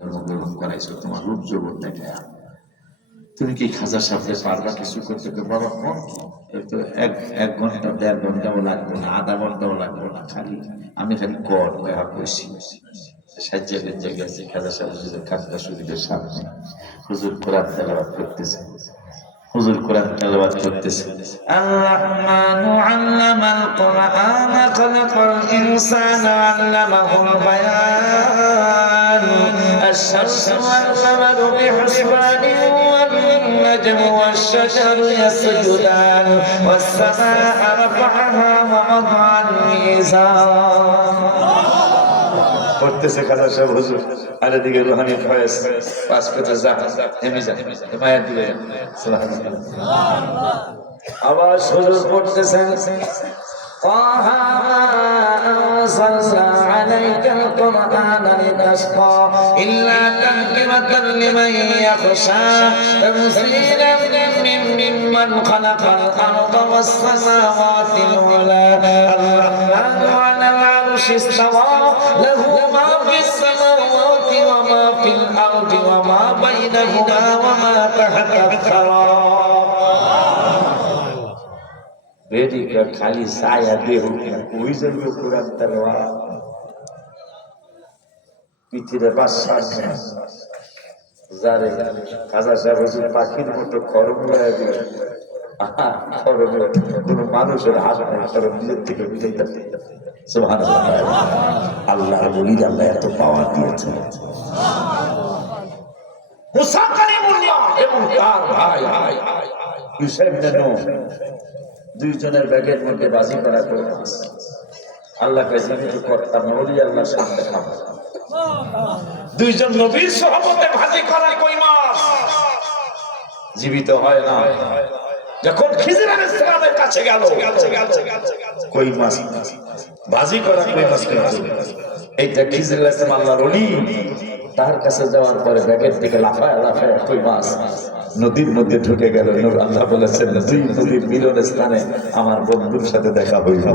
গৌরব করাইছো তোমার রূপ তুমি কি সাথে পারবা কিছু করতে? বাবা, কোন তো এক এক ঘণ্টা, দেড় ঘন্টাও লাগবে না, আধা ঘন্টাও লাগবে না, খালি আমি খালি কর দেখা করছি। সাহায্য সাহায্যে গেছে খাজা শরীরের সামনে। হুজুর কোরআন তেলাবাদ করতেছে। হুজুর কোরআন তেলাবাদ করতেছে। বায়ান। الشمس والقمر بحسبان والنجم والشجر يسجدان والسماء رفعها ووضع الميزان করতেছে খাজা সাহেব হুজুর আর এদিকে রুহানি ফয়েজ পাঁচ পেতে যা থেমে যা মায়ের দিকে আবার হুজুর পড়তেছেন طه ما أنزلنا عليك القرآن لتشقى إلا رحمة لمن يخشى تنزيلا ممن خلق الأرض والسماوات العلى الرحمن على العرش استوى له ما في السماوات وما في الأرض وما بينهما وما تحت الثرى Very good. Kali saya dehu. Kuizan yo kurang terwara. Pitidah basah. যারে খাজা সাহেব হুজুর পাখির মতো খরম উড়ায় দিল। খরমে কোনো মানুষের হাত নিজের থেকে বুঝাইতে সুবহানাল্লাহ। আল্লাহর বলি আল্লাহ এত পাওয়ার দিয়েছে। দুইজনের ব্যাগের মধ্যে বাজি করা করে। আল্লাহকে জীবিত করতাম ওলি আল্লাহর সামনে খাব দুইজন নবীর সহমতে ভাজি করা কই মাছ জীবিত হয় না। যখন খিজির আলাইহিস সালামের কাছে গেল কই মাছ ভাজি করা কই কিন্তু? এইটা খিজির আলাইহিস সালাম আল্লাহর ওলি। তার কাছে যাওয়ার পরে ব্যাগের থেকে লাফায় লাফায় কই মাছ নদীর মধ্যে ঢুকে গেল আল্লাহ বলেছেন, দুই নদীর মিলনের স্থানে আমার বন্ধুর সাথে দেখা হইল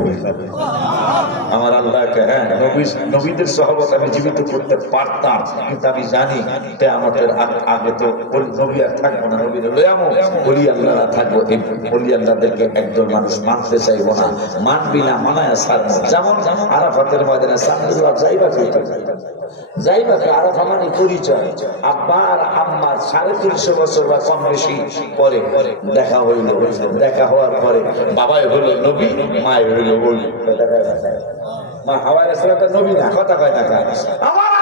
আমার আল্লাহকে হ্যাঁ নবী নবীদের সহবত আমি জীবিত করতে পারতাম, কিন্তু আমি জানি যে আমাদের আগে তো নবী আর থাকব না, নবীর লয়ামো বলি আল্লাহ থাকব, এই আল্লাহদেরকে একজন মানুষ মানতে চাইব না। মানবি না, মানায় সারবো যেমন আরাফাতের ময়দানে সামদুল্লাহ যাইবা কে? যাইবা কে আরও মানে পরিচয়। আব্বা আর আম্মার সাড়ে তিনশো বছর বা কম বেশি পরে দেখা হইল। দেখা হওয়ার পরে বাবাই হইল নবী মায় হইল বলি মা হাওয়ার আসলে নবী না কথা কয় না। আমার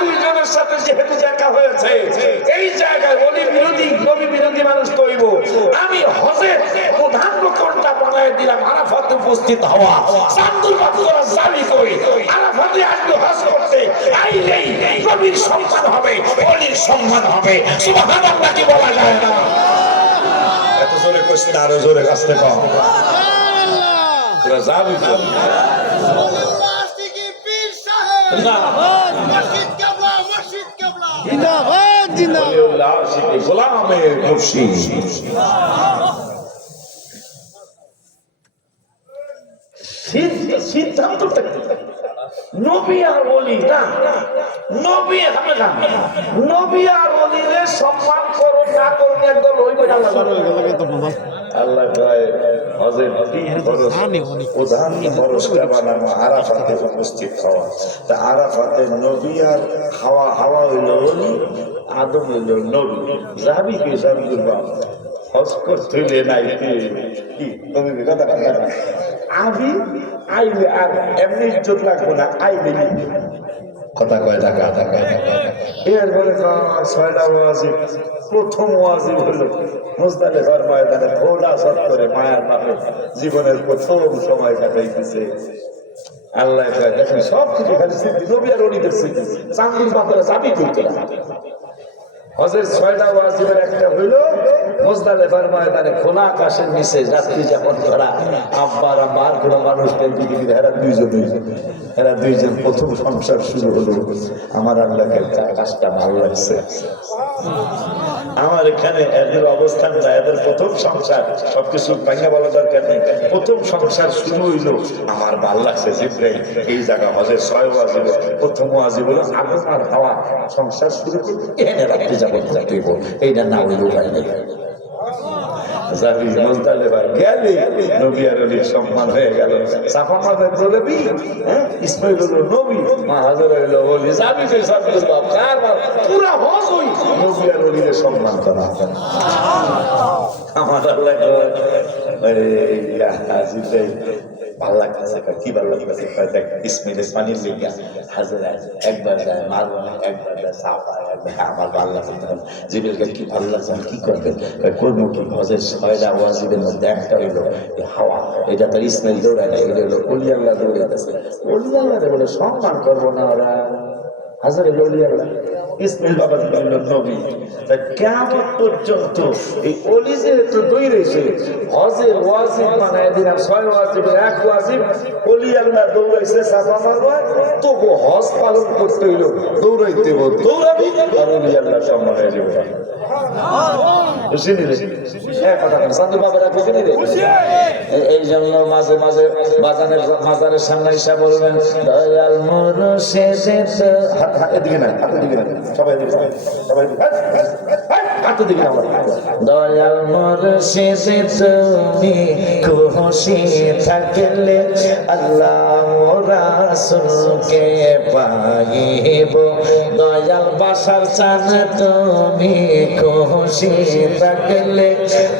দুইজনের সাথে যেহেতু দেখা হয়েছে এই জায়গায় অলি বিরোধী নবী বিরোধী মানুষ তৈব। আমি হজের প্রধান প্রকরণটা বানায় দিলাম আরাফাতে উপস্থিত হওয়া। চান্দুর বাতুরা জানি কই আরাফাতে আসবে হজ করতে। আইলেই নবীর সম্মান হবে অলির সম্মান হবে। সুবহানাল্লাহ কি বলা যায়? না এত জোরে কইছ আরও জোরে কাছতে কম। তোরা যাবি না। গোলামের মুর্শিদ সিদ্ধ- সিদ্ধান্তটা কি? নবী আর বলি না নবী হবে না। নবী আর করো না করো একদল ওই করে আল্লাহ বলে। আল্লাহ কয় হজের তিন বরস প্রধান বরসটা বানানো? আরাফাতে উপস্থিত হওয়া। তা আরাফাতে নবী আর হাওয়া হাওয়া হইল অলি আদম হইল নবী। যাবি কে যাবি হজ করতে নাই তুমি কথা কথা আমি আইলে আর এমনি ইজ্জত লাগবো না আইলে কথা কয় টাকা টাকা এরপরে ছয়টা ওয়াজি প্রথম ওয়াজিব হলো মুস্তালেফার ময়দানে ঘোড়া করে মায়ার মাঠে জীবনের প্রথম সময় কাটাইতেছে। আল্লাহ দেখেন সব কিছু খালি স্মৃতি নবী আর অলিদের স্মৃতি চাঙ্গুর বাপরা যাবি কইতে হজের ছয়টা ওয়াজিবের একটা হইল, মোজদালেফার ময়দানে খোলা আকাশের নিচে যাত্রী যাপন করা। আব্বার কোন মানুষ এরা দুইজন এরা দুইজন প্রথম সংসার শুরু হলো। আমার আল্লাহকে আকাশটা ভালো লাগছে। আমার এখানে এদের অবস্থানটা এদের প্রথম সংসার। সবকিছু ভাঙা বলা দরকার নেই। প্রথম সংসার শুরু হইল। আমার ভালো লাগছে, জিব্রাইল, এই জায়গা হজের ছয় ওয়াজিব প্রথম ওয়াজিব হলো আগুন আর হাওয়া। সংসার শুরু করল এনে রাখতে যাব যাইব এইটা না হইল ভাই নেই সম্মান হয়ে গেল সাফা বলবি হ্যাঁ ইসমাইল হলো নবী মা হাজার হইল বলি যাবি তুই সাবির বাপ কার বাপ পুরা হজ হই নবী আর আলীর সম্মান করা আমার আল্লাহ লাগতেছে কয়, কি লাগতেছে কয়, দেখ ইসমাইলের পানির লিগা হাজার একবার যায় মারবো না, একবার যায় সাফা একবার আমার ভালো লাগছে তখন জিব্রাইলকে কি লাগছে আমি কি করবেন করব কি? হজের ছয়টা ওয়াজিবের মধ্যে একটা হইল হাওয়া। এটা তার ইসমাইল দৌড়ায় না এটা হলো অলি আল্লাহ দৌড়াইতেছে। অলি আল্লাহ বলে সম্মান করব না ওরা। হাজারে অলি আল্লাহ ইসমাইল বাবা নবী তা কেমন পর্যন্ত এই অলি যেহেতু দুই রয়েছে হজের ওয়াজিব বানায় দিলাম, ছয় ওয়াজিব, এক ওয়াজিব, অলি আল্লাহ দৌড়াইছে, সাফা মারবা তবু হজ পালন করতে হইল, দৌড়াইতে হইব দৌড়াবি, আর অলি আল্লাহ সম্মান হয়ে যাবে সবাই আমার। দয়াল মনুষ্যের তুমি খুশি থাকলে আল্লাহ রাসুলকে পাইব দয়াল বাসার চান তুমি খুশি থাকলে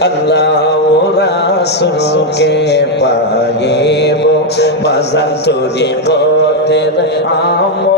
আল্লাহ রাসুলকে পাইব বাজার তরি পথের আমল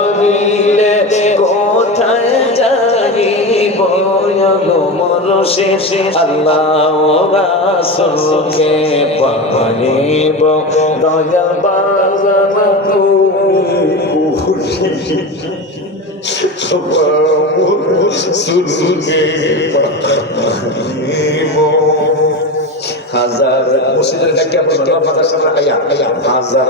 কোথায় জানিব গো মরশে আল্লাহ রাসুলকে পাইব দয়া বাজানা খুশি হাজার মসজিদের ডাকে আয়া আয়া হাজার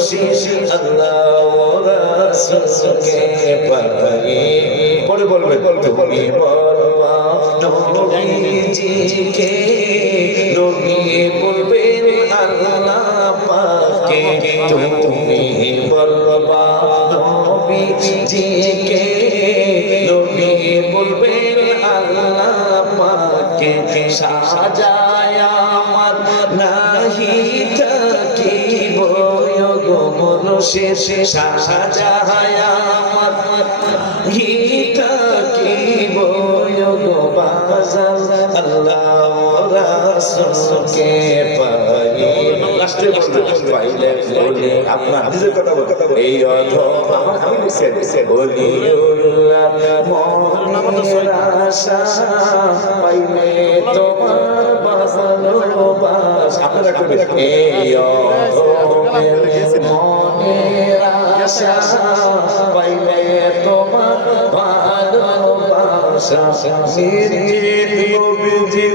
শেষে আল্লাহ রাসূলকে পাই পরে বলবে তুমি বলবা নবীজিকে নবী বলবেন আল্লাহ পাকে। তুমি বলবা নবীজিকে মনুষ্য সাজায় আমার। হিতা কি বাজার? আল্লাহ রাসূলকে পাইলে। বলি আপনার। নিজের কথা বল এই আমার আমি লিখছি বলি মনের আশা পাইলে তোমার ভালোবাস আপনারা এই মনের আশা পাইলে তোমার ভালোবাসা। নির্জিত নবীজি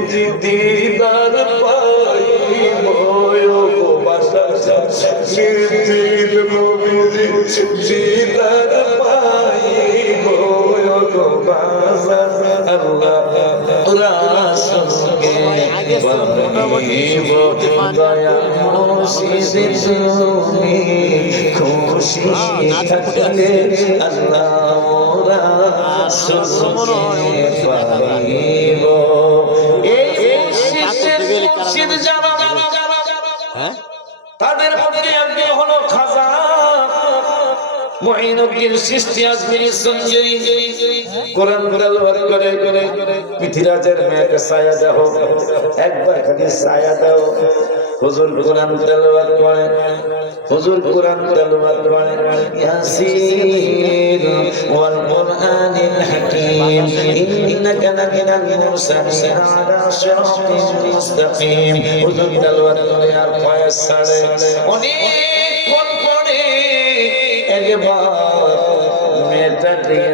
দিদার পাইব গো বাসা নির্জিত নবীজি দিদার পাইব গো বাসা আল্লাহ মুর্শিদ তুমি খুশি থাকলে আল্লাহ রাসূলকে বানিব এই মুর্শিদ মুর্শিদ যারা হ্যাঁ? তাদের মধ্যে একজন হলো খাজা মঈনুদ্দিন সৃষ্টি আজমিরি সঞ্জয়ী। কোরআন তেলাওয়াত করে। করে পৃথিবীরাজের মেয়েকে ছায়া দাও। একবার খালি ছায়া দাও। হুজুর কোরআন তেলাওয়াত করে, হুজুর কোরআন তেলাওয়াত করে, ইয়াসিন ওয়াল কুরআনিল হাকীম, ইন্নাকা লামিনাল মুরসালিন আলা সিরাতিন মুস্তাকিম। হুজুর তেলাওয়াত করে আর পয়স ছাড়ে অনেকক্ষণ পরে একবার মেয়েটার দিকে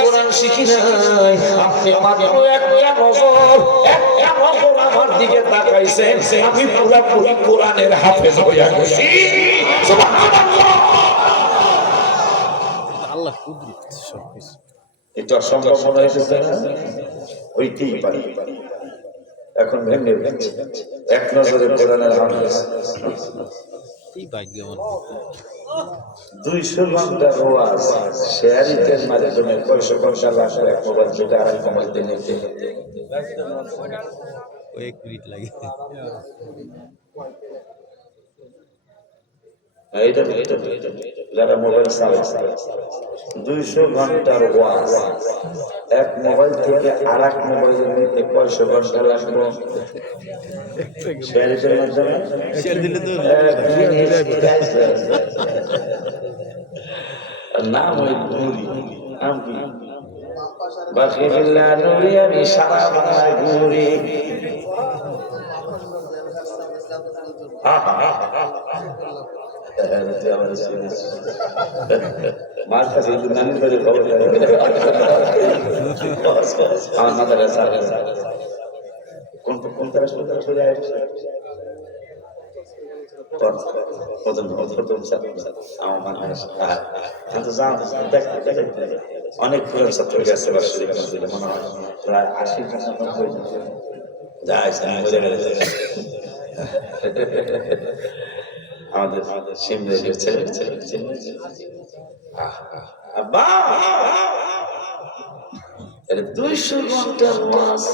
কোরআন শিখি নাই। আপনি মাত্র একটা নজর একটা নজর আমার দিকে তাকাইছেন। আমি পুরাপুরি কোরআনের হাফেজ হইয়া গেছি। আল্লাহ কুদরত সব কিছু এটা অসম্ভব মনে হয়েছে হইতেই পারে। এখন ভেঙে এক নজরে কোরআনের হাফেজ। এই ভাগ্যবান দুইশো ঘণ্টা ওয়াজ, শেয়ারিতের মাধ্যমে কয়শো ঘণ্টা লাখ লাখ মোবাইল যেটা আড়াই দিয়ে নিতে কয়েক মিনিট লাগে। এইটা যারা মোবাইল চালায় দুইশো ঘণ্টার ওয়াজ। এক মোবাইল থেকে আর এক মোবাইলের নিতে কয়শো ঘণ্টা লাগবে? শেয়ারিতের মাধ্যমে। নাম ওই নুরি নাম কি? বাকিবিল্লা নুরি আমি সারা বাংলায় ঘুরি। মার কাছে কিন্তু নানির বাড়ির খবর আমার মাথার কাছে কোন কোন তারা কোন তারা সরে আসছে প্রথম প্রথম আমার মাথায় আসে কিন্তু যাও দেখতে দেখতে অনেক পুরো ছাত্র গেছে বা শরীর মন্দিরে মনে হয় প্রায় আশি টাকা নব্বই যাই মরে গেছে আমাদের সিমরে ছেলে আব্বা! এটা দুইশো ঘণ্টা মাস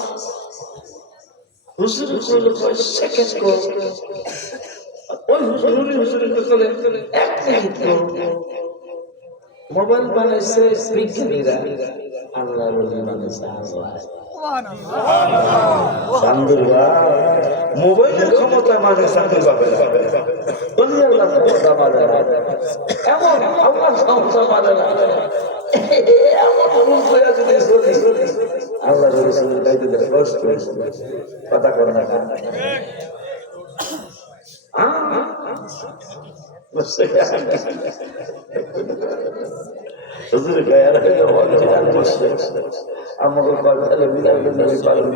হুজুর কইল সেকেন্ড কো ওই হুজুর হুজুরের কইলে এক মিনিট কো মোবাইল বানাইছে বিজ্ঞানীরা। আল্লাহ বানাইছে চান্দুরবা মোবাইলের ক্ষমতা মানে চান্দুর বাবা বলি আল্লাহ ক্ষমতা মানে না। এমন আল্লাহ ক্ষমতা মানে না এমন ভুল করে যদি চলি আল্লাহ রসুলের দায়িত্ব দেয় কষ্ট কথা করে না হুজুর গায়ের অরিজিনাল মুসলিম আমাকে কথাটা মিলাই নবী পালন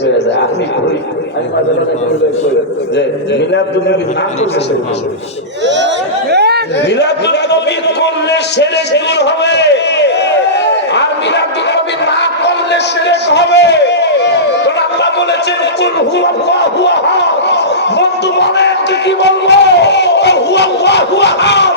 করে যায় আমি করি, আমি মাঝে মাঝে করে। যে মিলাদ নবী না করলে সে মিলাদ নবী করলে সেরে দূর হবে? আর মিলাদ নবী না করলে সেরে হবে? আল্লাহ বলেছেন, কুল হুয়াল্লাহু আহাদ বন্ধু বলেন কি বলব? কুল হুয়াল্লাহু আহাদ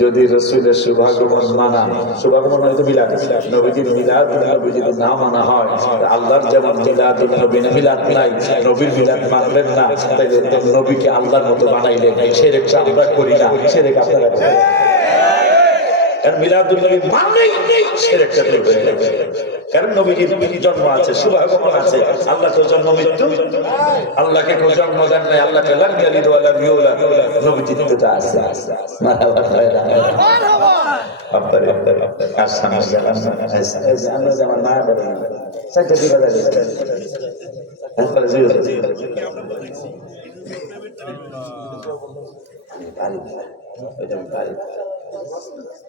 যদি রসুলের শুভাগমন মানা শুভাগমন হয়তো মিলাদ। নবীজির মিলাদ নবী যদি না মানা হয় আল্লাহর যেমন মিলাদ নবীন মিলাদ নাই, নবীর মিলাদ মানবেন না তাই নবীকে আল্লাহর মতো বানাইলেন। সেরেকটা আমরা করি না, সেরেক আপনারা করেন। মিলাদুল নবী মানেই নেই, সেরেকটা যাবে কারণ নবীজির জন্ম আছে শুভাগমন আছে। আল্লাহ তো জন্ম মৃত্যু। আল্লাহকে কেউ জন্ম দেন নাই, আল্লাহকে ওয়া লাম ইউলাদ নবীজির তো আছে। মারহাবা খায়রা আব্বারে আব্বারে আর সামনে গেলাম আমরা না বলে সাইডে দিবা যাবে তাহলে জিরো পারি ওইটা আমি পারি